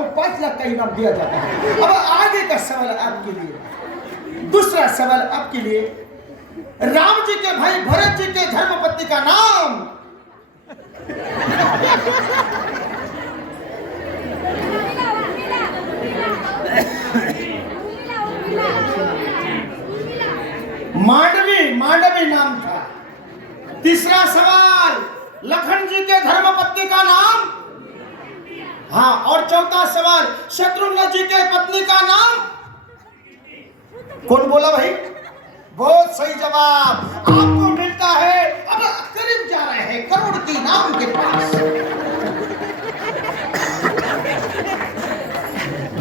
आपको पाँच लाख का इनाम दिया जाता है। अब आगे का सवाल आपके लिए। दूसरा सवाल आपके लिए, राम जी के भाई भरत जी के धर्मपत्नी का नाम। मांडवी मांडवी नाम था। तीसरा सवाल, लखन जी के धर्मपत्नी का नाम। हाँ और चौथा सवाल शत्रुघ्न जी के पत्नी का नाम? कौन बोला भाई? बहुत सही जवाब। आपको मिलता है अब करीब जा रहे हैं करोड़ की नाम के पास।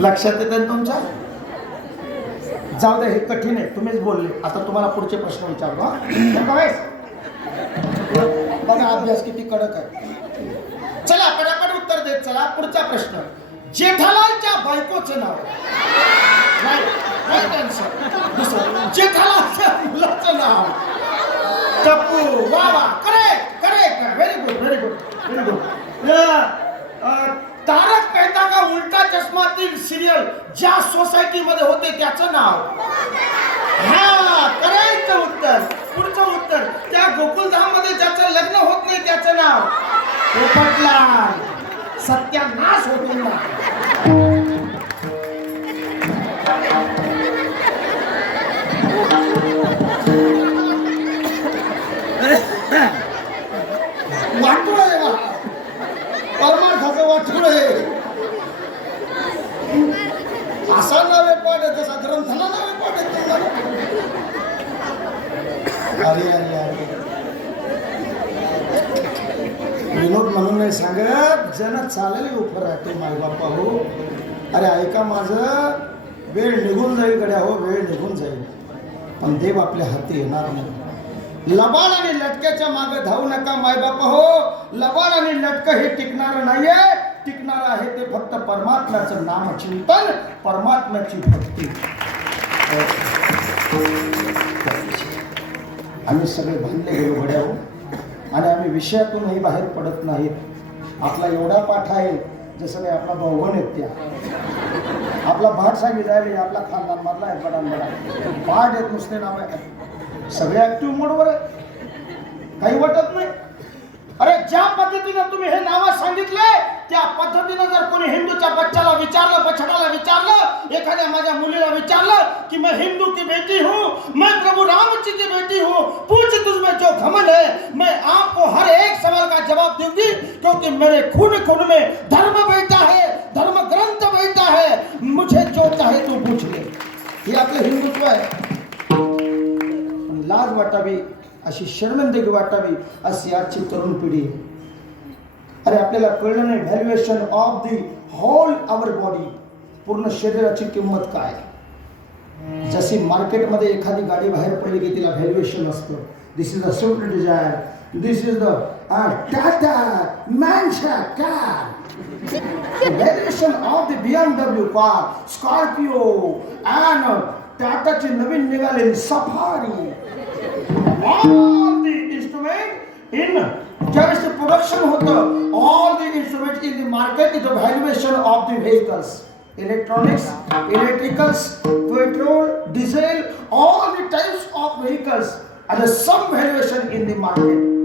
लक्षात येतं तुमच्या? जाऊ दे हे कठीण आहे तुम्हीच बोलले. आता तुम्हाला पुढचे प्रश्न विचारतो बघा अभ्यास किती कडक आहे. चला कडक चला पुढचा प्रश्न. जेठालालच्या बायकोचं नाव. नाही नाही दुसरं जेठालालच्या मुलाचं नाव. टप्पू वा वा. Correct correct very good very good very good Tarak Mehta Ka Ooltah चष्मातील serial ज्या सोसायटी मध्ये होते त्याचं नाव? हा करायचं उत्तर. पुढचं उत्तर. त्या गोकुलधाममध्ये ज्याचं लग्न होत नाही त्याचं नाव. पोपटलाल. सत्यानाश होतो ना वाटूळ आहे बा. परमार्थाचं वाटूळ आहे असा नवे पाठ आहे तसा ग्रंथाला नवे पाठ आहे तुम्हाला अरे अरे अरे नाही सांगत? जन चालेल उभं राहते मायबापा हो अरे ऐका माझं वेळ निघून जाईल गड्या हो वेळ निघून जाईल. पण देव आपल्या हाती येणार नाही. लबाड आणि लटक्याच्या मागे धावू नका मायबापा हो लबाड आणि लटक हे टिकणार नाहीये. टिकणार आहे ते फक्त परमात्म्याचं नामचिंतन परमात्म्याची भक्ती. आम्ही सगळे भांडले गेलो घड्या हो. आणि आम्ही विषयातूनही बाहेर पडत नाहीत. आपला एवढा पाठ आहे जसं काही आपला भाऊबन आहेत त्या आपला भाट सांगितलं आपला खानदान मधला आहे बडान पाठ आहेत नुसते नाव आहे सगळे ऍक्टिव्ह मोडवर आहेत. काही वाटत नाही. अरे ज्या पद्धतीनं तुम्ही हे नाव सांगितले त्या पद्धतीनं जर कोणी हिंदूच्या बच्चाला विचारलं बछडाला विचारलं एखाद्या माझ्या मुलीला विचारलं कि मैं हिंदू की बेटी हूँ मैं प्रभु राम जी की बेटी हूँ पूछ तुझमें जो घमंड है मैं आपको हर दूँगी क्योंकि मेरे खून खून में धर्म बहता है धर्म ग्रंथ बहता है। मुझे जो चाहे तू पूछ ले। हे आपलं हिंदुत्व पण लाज वाटावी अशी शर्मंदगी वाटावी अशी आजची तरुण पिढी आहे. अरे आपल्याला कळलं नाही valuation of the whole our body पूर्ण शरीराची किंमत काय? जशी मार्केटमध्ये एखादी गाडी बाहेर पडली की तिला व्हॅल्युएशन असतं. This is the Swift Dzire this is the Tata मॅनशा car valuation of the B M W car Scorpio and टाटाची नवीन निघालेली Safari all the instrument in ज्यावेळेस प्रोडक्शन होतं all the instruments in the market is the valuation of the vehicles electronics electricals petrol diesel all the types of vehicles and the some valuation in the market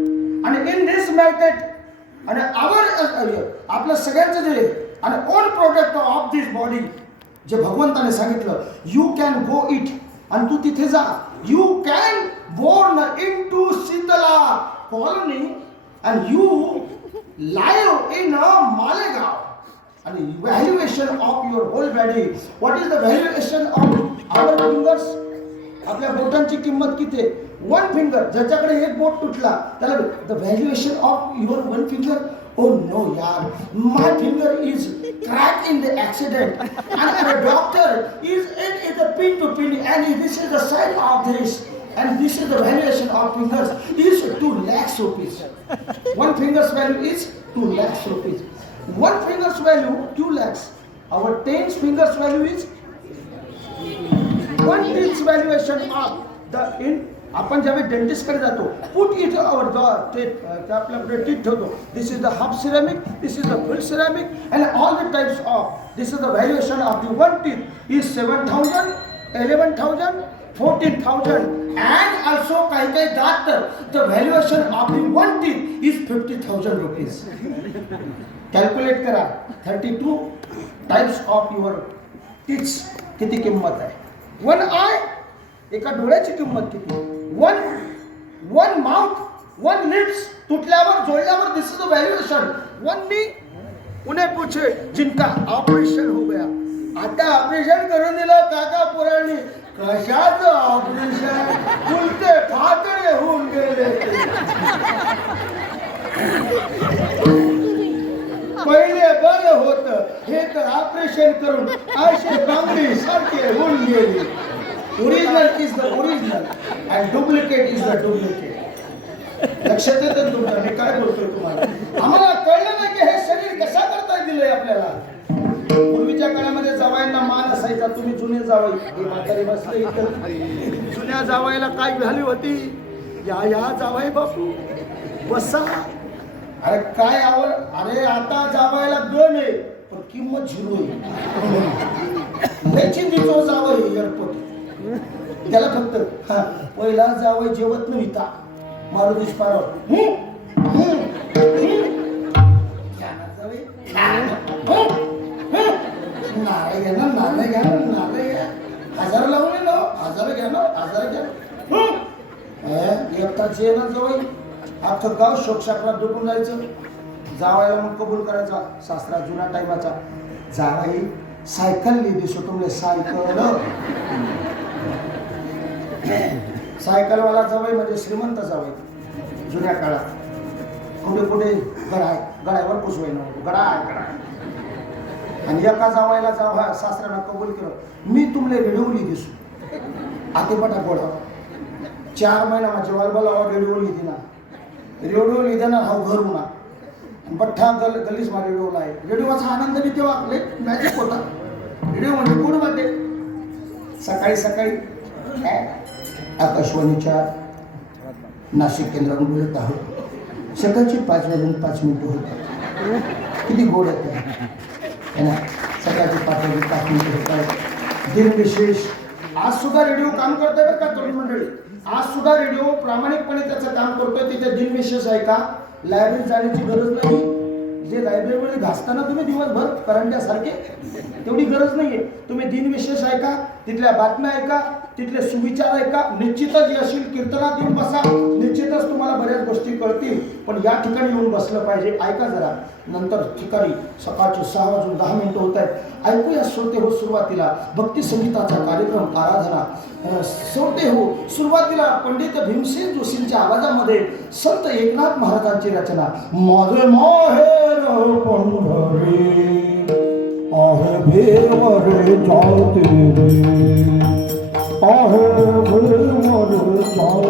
आणि in this magnet आणि our आपलं सगळ्यांचं जे आणि own product of this body जे भगवंताने सांगितलं you can go it आणि तू तिथे जा. You can born in to Sheetala colony and you live in a Malegaon आणि valuation of your whole body what is the valuation of our fingers आपल्या बोटांची किंमत किती आहे? वन फिंगर ज्याच्याकडे एक बोट तुटला त्याला the valuation of your one finger oh no यार. My finger is crack in the accident and doctor is in is the pin to pin and this is the side of this and this is the valuation of fingers is two lakhs rupees one fingers value is two lakhs rupees one fingers value two lakhs our ten fingers value is one teeth valuation of the in आपण ज्यावेळी डेंटिस्टकडे जातो put it our ते ते आपल्याकडे teeth ठेवतो. This is the half ceramic this is the full ceramic and all the types of this is the valuation of the one teeth is seven thousand eleven thousand fourteen thousand and also काही काही जात तर the valuation of the one teeth is fifty thousand rupees calculate करा. Thirty two types of your teeth किती किंमत आहे? One eye एका डोळ्याची किंमत किती? One one mouth one lips तुटल्यावर जोडल्यावर दिस इज व्हॅल्युएशन वन नी उन्हें पूछे जिनका ऑपरेशन हो गया. आता ऑपरेशन करून दिलं काका पुराणी कशाचं ऑपरेशन उलटे फातडे होऊन गेले. पहिले बरं हे तर ऑपरेशन करून असे बांगडी सारखे होऊन गेले. Original is the original and duplicate is the duplicate लक्षात येतं तुमचं? मी काय बोलतोय तुम्हाला? आम्हाला कळलं नाही की हे शरीर कसा करता दिलंय आपल्याला? पूर्वीच्या काळामध्ये जावायांना मान असायचा तुम्ही जुने जावई. हे बसले इथं. जुन्या जावायला काय व्हॅल्यू होती? या या जावाई बापू बसा. अरे काय आवड? अरे आता जावायला दोन आहे. पण किंमत झिरो आहे. जावं एअरपोर्ट त्याला फक्त हा पहिला जावं जेवत नव्हता मारुतीश पारव. नारळ घ्या ना नारळ घ्या ना नारळ घ्या. हजार लावून ना हजार घ्या ना हजार घ्या. एकटाच जे ना जवळ अख्खं गाव शोकशाकला डुबून जायचं. जावायला मग कबूल करायचा. सासरा जुना टाईमाचा. जावाई सायकल दिसो तुमले सायकल. सायकलवाला जावई म्हणजे श्रीमंत जावई. जुन्या काळात. कुठे कुठे गडाय गडायवर पुसवाय नव्हतं गडाय गडाय. आणि एका जावायला जावा सासऱ्यानं कबूल केलं मी तुमले रेडवली दिसू. आतेपटा गोडा. चार महिना माझे वालबाला रेडवली दिना रेडवली रेडिओ हा घर होणार बठ्ठा गल गल्लीस मा रेडिओला आहे रेडिओचा आनंद मी तेव्हा आपले मॅजिक होता. रेडिओ म्हणजे कोण वाटे सकाळी सकाळी आकाशवाणीच्या नाशिक केंद्रावर बोलत आहोत. सकाळची पाच वाजून पाच मिनिटं होतात किती गोड आहे ना? सकाळची पाच वाजून पाच मिनिटं होतात दिनविशेष आज सुद्धा रेडिओ काम करतोय बरं का तरुण मंडळी? आज सुद्धा रेडिओ प्रामाणिकपणे त्याचं काम करतोय. तिथे दिनविशेष आहे का? लायब्ररीत जाण्याची गरज नाही. जे लायब्ररीमध्ये घासताना तुम्ही दिवसभर करंट्यासारखे तेवढी गरज नाहीये. तुम्ही दिनविशेष ऐका तिथल्या बातम्या ऐका तिथले सुविचार ऐका निश्चितच येशील कीर्तनात येऊन बसा. निश्चितच तुम्हाला बऱ्याच गोष्टी कळतील. पण या ठिकाणी येऊन बसलं पाहिजे. ऐका जरा. नंतर ठिकाणी सकाळचे सहा वाजून दहा मिनिटं होत आहेत. ऐकूया श्रोते हो सुरुवातीला. भक्ती संगीताचा कार्यक्रम आराधना. श्रोते हो सुरुवातीला पंडित भीमसेन जोशींच्या आवाजामध्ये संत एकनाथ महाराजांची रचना. माझे माहेर पंढरी आहे অহ মন